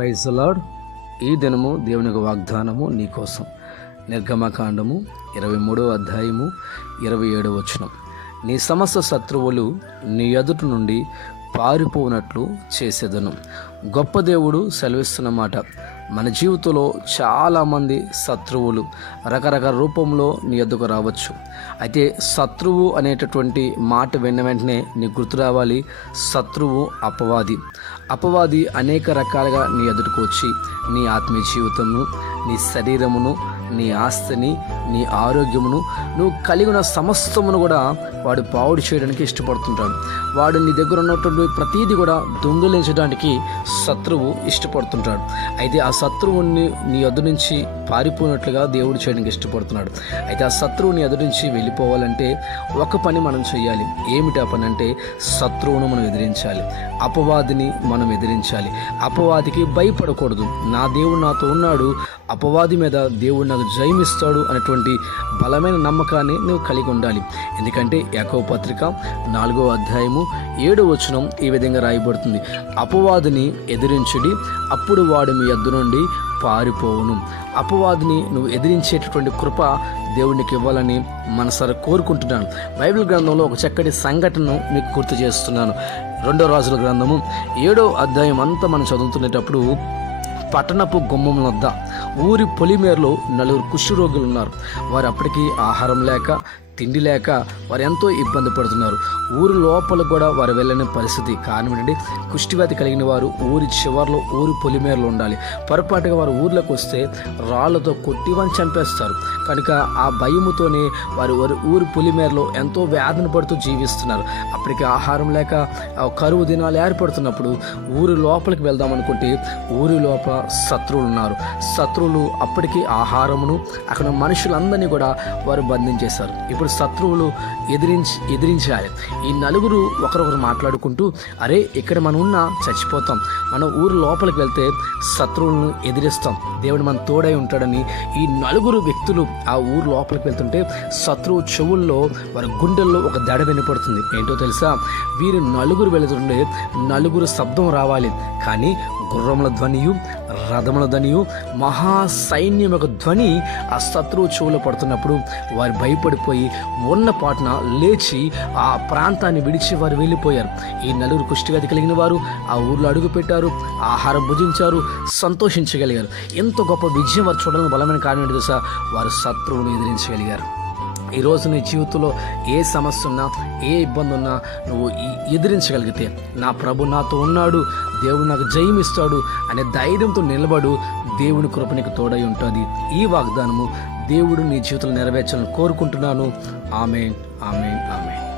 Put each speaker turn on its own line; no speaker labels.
Praise lord ఈ దినము దేవుని వాగ్దానము నీకోసం నిర్గమకాండము ఇరవై మూడవ అధ్యాయము ఇరవై ఏడవ వచనం. నీ సమస్త శత్రువులు నీ ఎదుటి నుండి పారిపోనట్లు చేసేదను. గొప్ప దేవుడు సెలవిస్తున్నమాట మన జీవితంలో చాలామంది శత్రువులు రకరకాల రూపంలో నీ ఎద్దుకు రావచ్చు. అయితే శత్రువు అనేటటువంటి మాట విన్న వెంటనే నీకు గుర్తు రావాలి. శత్రువు అపవాది. అపవాది అనేక రకాలుగా నీ ఎదుటికి వచ్చి నీ ఆత్మీయ జీవితమును నీ శరీరమును నీ ఆస్తిని నీ ఆరోగ్యమును నువ్వు కలిగిన సమస్తమును కూడా వాడు పావుడు చేయడానికి ఇష్టపడుతుంటాడు. వాడు నీ దగ్గర ఉన్నటువంటి ప్రతీది కూడా దొంగిలించడానికి శత్రువు ఇష్టపడుతుంటాడు. అయితే ఆ శత్రువుని నీ ఎదురు నుంచి పారిపోయినట్లుగా దేవుడు చేయడానికి ఇష్టపడుతున్నాడు. అయితే ఆ శత్రువు నీ ఎదురు నుంచి వెళ్ళిపోవాలంటే ఒక పని మనం చేయాలి ఏమిటి ఆ పని అంటే శత్రువును మనం ఎదిరించాలి. అపవాదిని మనం ఎదిరించాలి. అపవాదికి భయపడకూడదు. నా దేవుడు నాతో ఉన్నాడు. అపవాది మీద దేవుడు నాకు జయమిస్తాడు అనేటువంటి బలమైన నమ్మకాన్ని నువ్వు కలిగి ఉండాలి. ఎందుకంటే యాకవ పత్రిక నాలుగో అధ్యాయము ఏడో వచనం ఈ విధంగా రాయబడుతుంది. అపవాదిని ఎదిరించుడి అప్పుడు వాడు మీ ఎద్దు నుండి పారిపోవును. అపవాదిని నువ్వు ఎదిరించేటటువంటి కృప దేవునికి ఇవ్వాలని మనసారా కోరుకుంటున్నాను. బైబిల్ గ్రంథంలో ఒక చక్కటి సంఘటనను మీకు గుర్తు చేస్తున్నాను. రెండో రాజుల గ్రంథము ఏడో అధ్యాయం అంతా మనం చదువుతున్నప్పుడు పట్టణపు గుమ్మం వద్ద ఊరి పొలిమేరలో నలుగురు కుష్ఠరోగులు ఉన్నారు వారు అప్పటికీ ఆహారం లేక తిండి లేక వారు ఎంతో ఇబ్బంది పడుతున్నారు. ఊరి లోపల కూడా వారు వెళ్ళని పరిస్థితి కారణం ఏంటంటే కుష్టివ్యాధి కలిగిన వారు ఊరి చివరిలో ఊరి పొలిమేరలో ఉండాలి. పొరపాటుగా వారు ఊర్లోకి వస్తే రాళ్ళతో కొట్టి వారిని చంపేస్తారు. కనుక ఆ భయముతోనే వారు వారి ఊరి పొలిమేరలో ఎంతో వేదన పడుతూ జీవిస్తున్నారు. అప్పటికి ఆహారం లేక కరువు దినాలు ఏర్పడుతున్నప్పుడు ఊరి లోపలికి వెళ్దాం అనుకుంటే ఊరి లోపల శత్రువులు ఉన్నారు. శత్రువులు అప్పటికి ఆహారమును అక్కడ మనుషులందరినీ కూడా వారు బంధించేశారు. ఇప్పుడు శత్రువులు ఎదిరించి ఎదిరించాలి. ఈ నలుగురు ఒకరొకరు మాట్లాడుకుంటూ అరే ఇక్కడ మనం ఉన్నా చచ్చిపోతాం. మనం ఊరు లోపలికి వెళ్తే శత్రువులను ఎదిరిస్తాం. దేవుడు మన తోడై ఉంటాడని ఈ నలుగురు వ్యక్తులు ఆ ఊరు లోపలికి వెళ్తుంటే శత్రువు చెవుల్లో వారి గుండెల్లో ఒక దడ వినపడుతుంది. ఏంటో తెలుసా? వీరు నలుగురు వెళుతుంటే నలుగురు శబ్దం రావాలి. కానీ గుర్రముల ధ్వనియు రథముల ధ్వనియు మహా సైన్యం యొక్క ధ్వని ఆ శత్రువు చెవులో పడుతున్నప్పుడు వారు భయపడిపోయి ఉన్న పాటున లేచి ఆ ప్రాంతాన్ని విడిచి వారు వెళ్ళిపోయారు. ఈ నలుగురు కుష్టిగతి కలిగిన వారు ఆ ఊర్లో అడుగుపెట్టారు ఆహారం భుజించారు సంతోషించగలిగారు. ఎంతో గొప్ప విజయం వారు చూడడానికి బలమైన కారణం తెలుసా? వారు శత్రువును ఎదిరించగలిగారు. ఈరోజు నీ జీవితంలో ఏ సమస్య ఉన్నా ఏ ఇబ్బంది ఉన్నా నువ్వు ఎదిరించగలిగితే నా ప్రభు నాతో ఉన్నాడు దేవుడు నాకు జయం ఇస్తాడు అనే ధైర్యంతో నిలబడు దేవుని కృప నీకు తోడై ఉంటుంది. ఈ వాగ్దానము దేవుడు నీ జీవితంలో నెరవేర్చాలని కోరుకుంటున్నాను. ఆమెన్ ఆమెన్ ఆమె